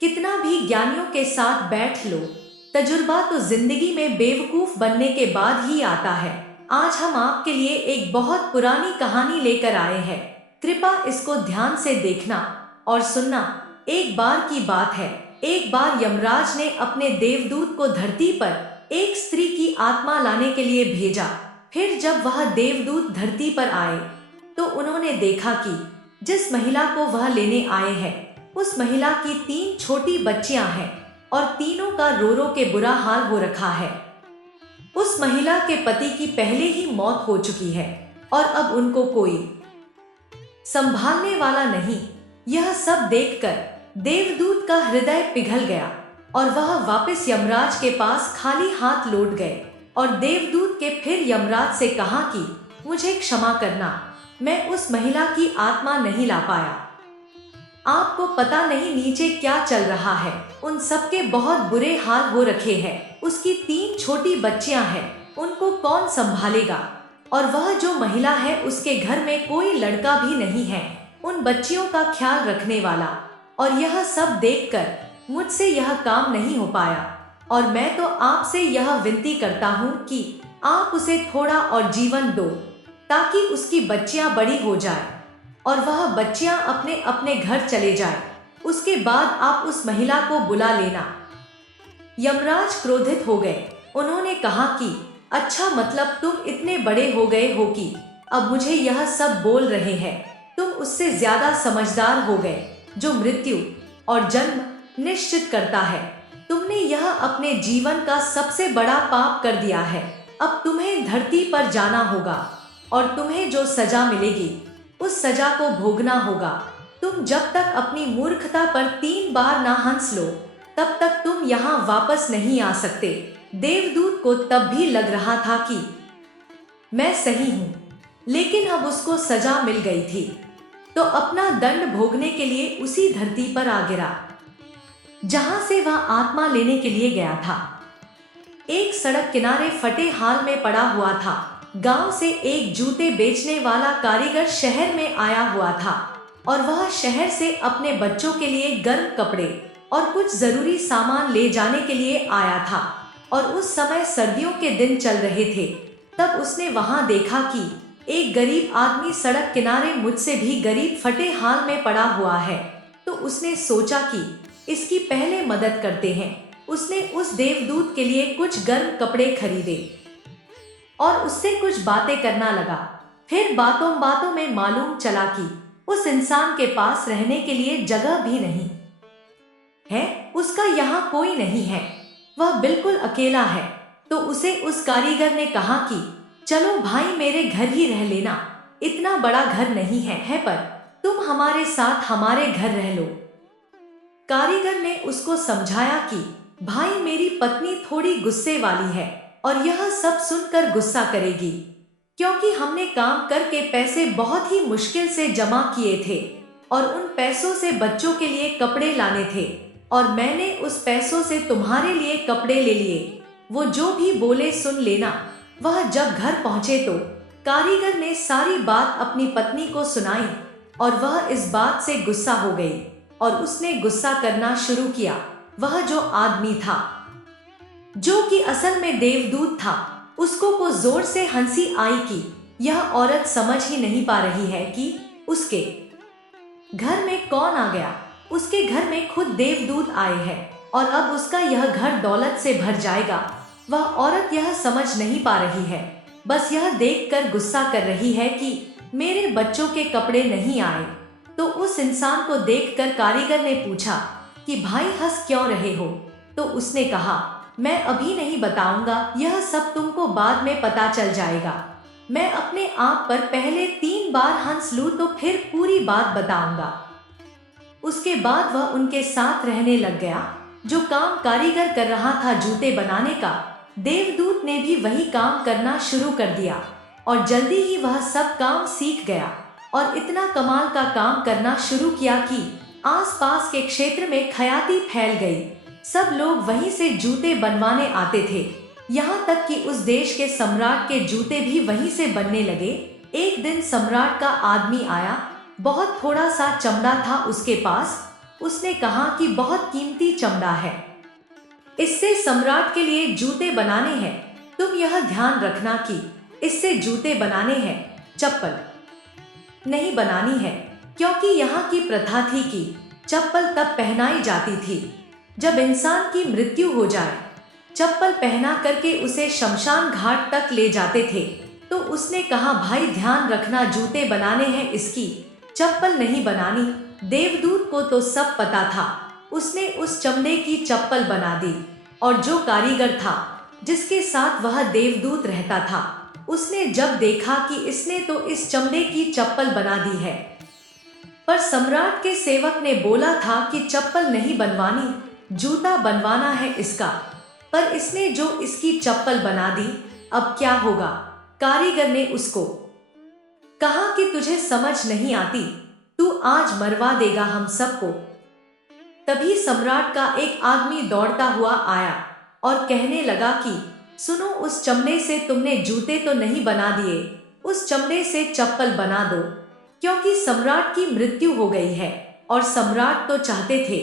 कितना भी ज्ञानियों के साथ बैठ लो, तजुर्बा तो जिंदगी में बेवकूफ बनने के बाद ही आता है। आज हम आपके लिए एक बहुत पुरानी कहानी लेकर आए हैं। कृपा इसको ध्यान से देखना और सुनना। एक बार की बात है, एक बार यमराज ने अपने देवदूत को धरती पर एक स्त्री की आत्मा लाने के लिए भेजा। फिर जब वह देवदूत धरती पर आए तो उन्होंने देखा कि जिस महिला को वह लेने आए हैं उस महिला की 3 छोटी बच्चियां हैं और तीनों का रो रो के बुरा हाल हो रखा है। उस महिला के पति की पहले ही मौत हो चुकी है और अब उनको कोई संभालने वाला नहीं। यह सब देखकर देवदूत का हृदय पिघल गया और वह वापस यमराज के पास खाली हाथ लौट गए। और देवदूत के फिर यमराज से कहा कि मुझे क्षमा करना, मैं उस महिला की आत्मा नहीं ला पाया। आपको पता नहीं नीचे क्या चल रहा है, उन सबके बहुत बुरे हाल हो रखे हैं। उसकी 3 छोटी बच्चियां हैं, उनको कौन संभालेगा? और वह जो महिला है उसके घर में कोई लड़का भी नहीं है उन बच्चियों का ख्याल रखने वाला। और यह सब देखकर मुझसे यह काम नहीं हो पाया और मैं तो आपसे यह विनती करता हूँ कि आप उसे थोड़ा और जीवन दो ताकि उसकी बच्चियां बड़ी हो जाए और वह बच्चियां अपने अपने घर चले जाए। उसके बाद आप उस महिला को बुला लेना। यमराज क्रोधित हो गए। उन्होंने कहा कि अच्छा, मतलब तुम इतने बड़े हो गए हो कि अब मुझे यह सब बोल रहे हैं। तुम उससे ज्यादा समझदार हो गए जो मृत्यु और जन्म निश्चित करता है। तुमने यह अपने जीवन का सबसे बड़ा पाप कर दिया है। अब तुम्हें धरती पर जाना होगा और तुम्हें जो सजा मिलेगी उस सजा को भोगना होगा। तुम जब तक अपनी मूर्खता पर 3 बार ना हंस लो तब तक तुम यहाँ वापस नहीं आ सकते। देवदूत को तब भी लग रहा था कि मैं सही हूँ, लेकिन अब उसको सजा मिल गई थी तो अपना दंड भोगने के लिए उसी धरती पर आ गिरा जहां से वह आत्मा लेने के लिए गया था। एक सड़क किनारे फटे हाल में पड़ा हुआ था। गांव से एक जूते बेचने वाला कारीगर शहर में आया हुआ था और वह शहर से अपने बच्चों के लिए गर्म कपड़े और कुछ जरूरी सामान ले जाने के लिए आया था। और उस समय सर्दियों के दिन चल रहे थे। तब उसने वहां देखा कि एक गरीब आदमी सड़क किनारे मुझसे भी गरीब फटे हाल में पड़ा हुआ है। तो उसने सोचा कि इसकी पहले मदद करते हैं। उसने उस देवदूत के लिए कुछ गर्म कपड़े खरीदे और उससे कुछ बातें करना लगा। फिर बातों बातों में मालूम चला कि उस इंसान के पास रहने के लिए जगह भी नहीं है, उसका यहाँ कोई नहीं है, वह बिल्कुल अकेला है। तो उसे उस कारीगर ने कहा कि चलो भाई, मेरे घर ही रह लेना। इतना बड़ा घर नहीं है पर तुम हमारे साथ हमारे घर रह लो। कारीगर ने उसको समझाया कि भाई, मेरी पत्नी थोड़ी गुस्से वाली है और यह सब सुनकर गुस्सा करेगी, क्योंकि हमने काम करके पैसे बहुत ही मुश्किल से जमा किए थे और उन पैसों से बच्चों के लिए कपड़े लाने थे और मैंने उस पैसों से तुम्हारे लिए कपड़े ले लिए। वो जो भी बोले सुन लेना। वह जब घर पहुंचे तो कारीगर ने सारी बात अपनी पत्नी को सुनाई और वह इस बात से गुस्सा हो गई और उसने गुस्सा करना शुरू किया। वह जो आदमी था जो कि असल में देवदूत था, उसको को जोर से हंसी आई कि यह औरत समझ ही नहीं पा रही है कि उसके घर में कौन आ गया। उसके घर में खुद देवदूत आए हैं और अब उसका यह घर दौलत से भर जाएगा। वह औरत यह समझ नहीं पा रही है, बस यह देखकर गुस्सा कर रही है कि मेरे बच्चों के कपड़े नहीं आए। तो उस इंसान को देखकर कारीगर ने पूछा कि भाई, हंस क्यों रहे हो? तो उसने कहा, मैं अभी नहीं बताऊंगा, यह सब तुमको बाद में पता चल जाएगा। मैं अपने आप पर पहले 3 बार हंस लूं तो फिर पूरी बात बताऊंगा। उसके बाद वह उनके साथ रहने लग गया। जो काम कारीगर कर रहा था जूते बनाने का, देवदूत ने भी वही काम करना शुरू कर दिया और जल्दी ही वह सब काम सीख गया और इतना कमाल का काम करना शुरू किया कि आसपास के क्षेत्र में ख्याति फैल गई। सब लोग वहीं से जूते बनवाने आते थे, यहाँ तक कि उस देश के सम्राट के जूते भी वहीं से बनने लगे। एक दिन सम्राट का आदमी आया। बहुत थोड़ा सा चमड़ा था उसके पास उसने कहा कि बहुत कीमती चमड़ा है, इससे सम्राट के लिए जूते बनाने हैं। तुम यह ध्यान रखना कि इससे जूते बनाने हैं, चप्पल नहीं बनानी है, क्योंकि यहाँ की प्रथा थी कि चप्पल तब पहनाई जाती थी जब इंसान की मृत्यु हो जाए। चप्पल पहना करके उसे शमशान घाट तक ले जाते थे। तो उसने कहा, भाई ध्यान रखना, जूते बनाने हैं, इसकी चप्पल नहीं बनानी। देवदूत को तो सब पता था। उसने उस चमड़े की चप्पल बना दी और जो कारीगर था जिसके साथ वह देवदूत रहता था, उसने जब देखा कि इसने तो इस चमड़े की चप्पल बना दी है, पर सम्राट के सेवक ने बोला था कि चप्पल नहीं बनवानी, जूता बनवाना है इसका, पर इसने जो इसकी चप्पल बना दी, अब क्या होगा। कारीगर ने उसको कहा कि तुझे समझ नहीं आती, तू आज मरवा देगा हम सबको। तभी सम्राट का एक आदमी दौड़ता हुआ आया और कहने लगा कि सुनो, उस चमड़े से तुमने जूते तो नहीं बना दिए, उस चमड़े से चप्पल बना दो, क्योंकि सम्राट की मृत्यु हो गई है और सम्राट तो चाहते थे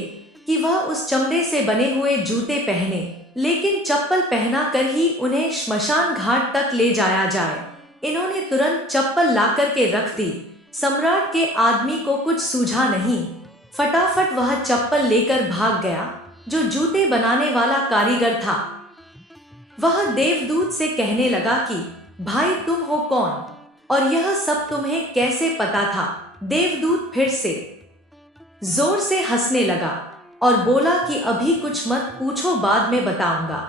कि वह उस चमड़े से बने हुए जूते पहने, लेकिन चप्पल पहना कर ही उन्हें श्मशान घाट तक ले जाया जाए। इन्होंने तुरंत चप्पल ला कर के रख दी। सम्राट के आदमी को कुछ सूझा नहीं, फटाफट वह चप्पल लेकर भाग गया। जो जूते बनाने वाला कारीगर था वह देवदूत से कहने लगा कि भाई तुम हो कौन और यह सब तुम्हें कैसे पता था। देवदूत फिर से जोर से हंसने लगा और बोला कि अभी कुछ मत पूछो, बाद में बताऊंगा।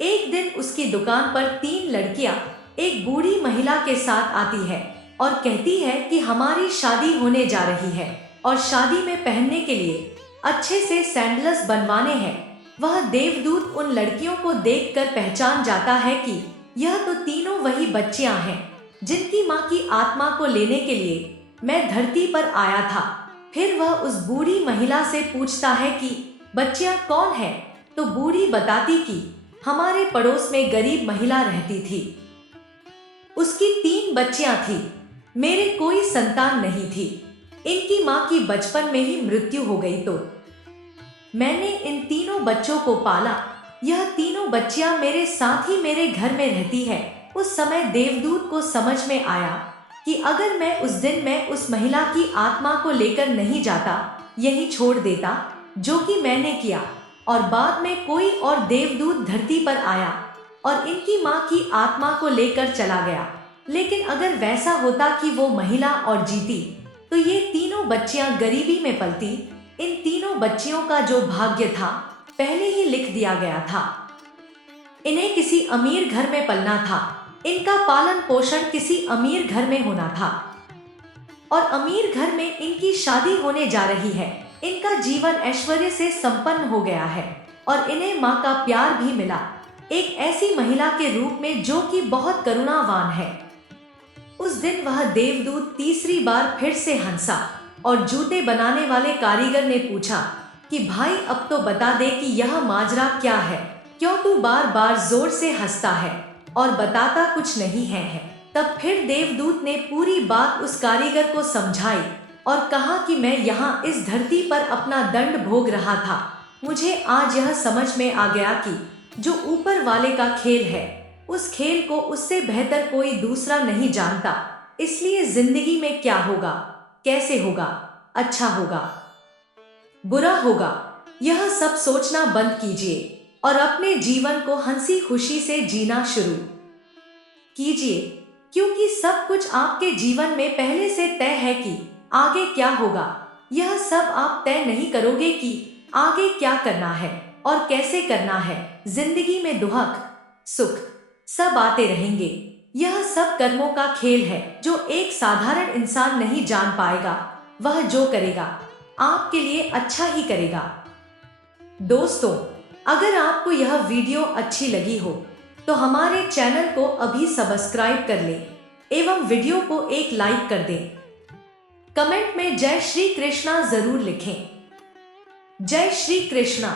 एक दिन उसकी दुकान पर 3 लड़कियां एक बूढ़ी महिला के साथ आती है और कहती है कि हमारी शादी होने जा रही है और शादी में पहनने के लिए अच्छे से सैंडल्स बनवाने हैं। वह देवदूत उन लड़कियों को देखकर पहचान जाता है कि यह तो तीनों वही बच्चियां हैं जिनकी माँ की आत्मा को लेने के लिए मैं धरती पर आया था। फिर वह उस बूढ़ी महिला से पूछता है कि बच्चियां कौन है, तो बूढ़ी बताती कि हमारे पड़ोस में गरीब महिला रहती थी, उसकी 3 बच्चियां थी, मेरे कोई संतान नहीं थी, इनकी माँ की बचपन में ही मृत्यु हो गई, तो मैंने इन तीनों बच्चों को पाला। यह तीनों बच्चियां मेरे साथ ही मेरे घर में रहती है। उस समय देवदूत को समझ में आया कि अगर मैं उस दिन मैं उस महिला की आत्मा को लेकर नहीं जाता, यहीं छोड़ देता, जो कि मैंने किया, और बाद में कोई और देवदूत धरती पर आया और इनकी माँ की आत्मा को लेकर चला गया। लेकिन अगर वैसा होता कि वो महिला और जीती, तो ये तीनों बच्चियां गरीबी में पलती। इन तीनों बच्चियों का जो भाग्य था पहले ही लिख दिया गया था। इन्हें किसी अमीर घर में पलना था, इनका पालन पोषण किसी अमीर घर में होना था और अमीर घर में इनकी शादी होने जा रही है। इनका जीवन ऐश्वर्य से संपन्न हो गया है और इन्हें माँ का प्यार भी मिला, एक ऐसी महिला के रूप में जो कि बहुत करुणावान है। उस दिन वह देवदूत तीसरी बार फिर से हंसा और जूते बनाने वाले कारीगर ने पूछा कि भाई अब तो बता दे कि यह माजरा क्या है, क्यों तू बार बार जोर से हंसता है और बताता कुछ नहीं है। तब फिर देवदूत ने पूरी बात उस कारीगर को समझाई और कहा कि मैं यहाँ इस धरती पर अपना दंड भोग रहा था। मुझे आज यह समझ में आ गया कि जो ऊपर वाले का खेल है, उस खेल को उससे बेहतर कोई दूसरा नहीं जानता। इसलिए जिंदगी में क्या होगा, कैसे होगा, अच्छा होगा, बुरा होगा, यह सब सोचना बंद कीजिए और अपने जीवन को हंसी खुशी से जीना शुरू कीजिए, क्योंकि सब कुछ आपके जीवन में पहले से तय है कि आगे क्या होगा। यह सब आप तय नहीं करोगे कि आगे क्या करना है और कैसे करना है। जिंदगी में दुख सुख सब आते रहेंगे। यह सब कर्मों का खेल है जो एक साधारण इंसान नहीं जान पाएगा। वह जो करेगा आपके लिए अच्छा ही करेगा। दोस्तों, अगर आपको यह वीडियो अच्छी लगी हो तो हमारे चैनल को अभी सब्सक्राइब कर लें एवं वीडियो को एक लाइक कर दें। कमेंट में जय श्री कृष्णा जरूर लिखें। जय श्री कृष्णा।